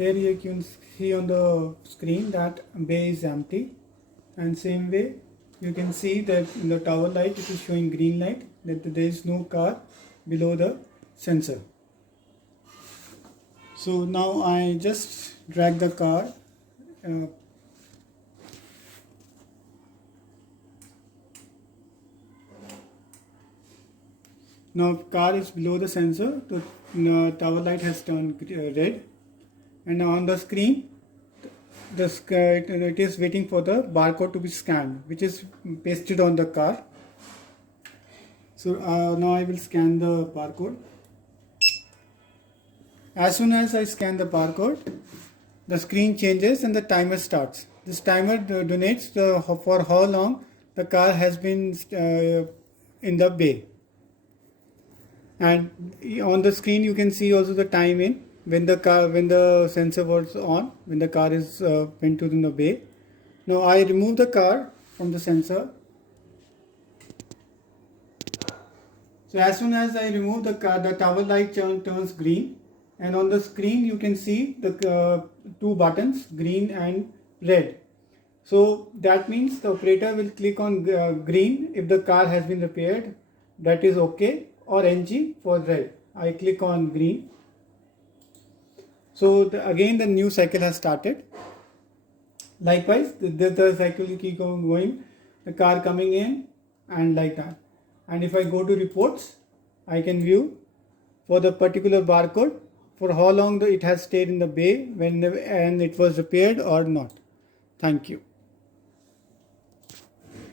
here you can see on the screen that bay is empty, and same way you can see that in the tower light it is showing green light, that there is no car below the sensor. So now I just drag the car now car is below the sensor, the tower light has turned red, and now on the screen it is waiting for the barcode to be scanned, which is pasted on the car. So now I will scan the barcode. As soon as I scan the barcode, the screen changes and the timer starts. This timer donates for how long the car has been in the bay. And on the screen you can see also the time in when the sensor was on, when the car is went to the bay. Now I remove the car from the sensor. So as soon as I remove the car, the tower light turns green, and on the screen you can see the two buttons, green and red. So that means the operator will click on green if the car has been repaired, that is okay, or NG for red. I click on green. So again the new cycle has started. Likewise the cycle will keep on going, the car coming in and like that. And if I go to reports, I can view for the particular barcode for how long it has stayed in the bay and it was repaired or not. Thank you.